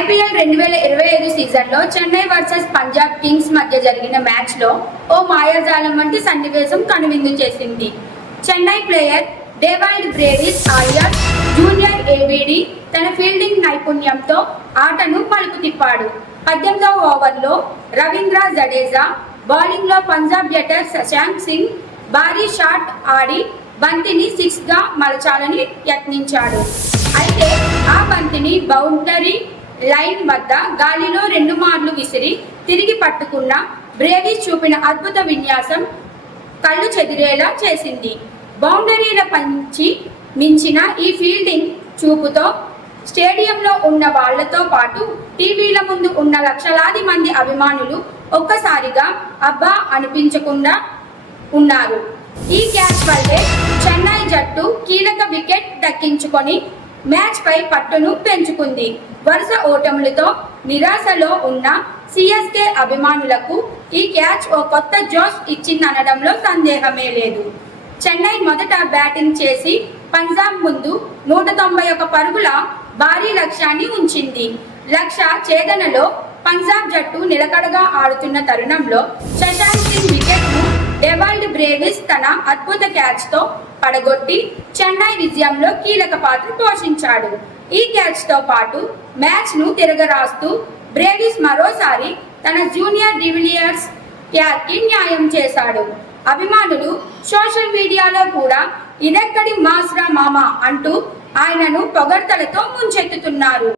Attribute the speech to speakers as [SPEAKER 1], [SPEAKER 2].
[SPEAKER 1] IPL రెండు వేల ఇరవై ఐదు సీజన్లో చెన్నై వర్సెస్ పంజాబ్ కింగ్స్ మధ్య జరిగిన మ్యాచ్లో ఓ మాయాజాలం వంటి సన్నివేశం కనువిందు చేసింది. Chennai player Dewald Brevis alias junior ABD తన ఫీల్డింగ్ నైపుణ్యంతో ఆటను మలుపు తిప్పాడు. పద్దెనిమిదవ ఓవర్లో రవీంద్ర జడేజా బౌలింగ్లో పంజాబ్ బ్యాటర్ శశాంక్ సింగ్ భారీ షాట్ ఆడి బంతిని సిక్స్గా మలచాలని యత్నించాడు. అయితే ఆ బంతిని బౌండరీ లైన్ వద్ద గాలిలో రెండు మార్లు విసిరి తిరిగి పట్టుకున్న బ్రేవీ చూపిన అద్భుత విన్యాసం కళ్ళు చెదిరేలా చేసింది. బౌండరీల పంచి మించిన ఈ ఫీల్డింగ్ చూపుతో స్టేడియంలో ఉన్న వాళ్ళతో పాటు టీవీల ముందు ఉన్న లక్షలాది మంది అభిమానులు ఒక్కసారిగా అబ్బా అనిపించకుండా ఉన్నారు. ఈ క్యాచ్ వల్లే చెన్నై జట్టు కీలక వికెట్ దక్కించుకొని మ్యాచ్ పై పట్టును పెంచుకుంది. వరుస ఓటములతో నిరాశలో ఉన్న సిఎస్కే అభిమానులకు ఈ క్యాచ్ ఓ కొత్త జోష్ ఇచ్చిందనడంలో సందేహమే లేదు. చెన్నై మొదట బ్యాటింగ్ చేసి పంజాబ్ ముందు నూట తొంభై ఒక పరుగుల భారీ లక్ష్యాన్ని ఉంచింది. లక్ష్య ఛేదనలో పంజాబ్ జట్టు నిలకడగా ఆడుతున్న తరుణంలో శశాంక్ సింగ్ వికెట్ను డెవాల్డ్ బ్రేవిస్ తన అద్భుత క్యాచ్తో పడగొట్టి చెన్నై విజయంలో కీలక పాత్ర పోషించాడు. ఈ క్యాచ్తో పాటు మ్యాచ్ను తిరగరాస్తూ బ్రేవిస్ మరోసారి తన జూనియర్ డివిలియర్స్ ప్యార్కి న్యాయం చేశాడు. అభిమానులు సోషల్ మీడియాలో కూడా ఇదెక్కడి మాస్రా మామ అంటూ ఆయనను పొగడ్తలతో ముంచెత్తుతున్నారు.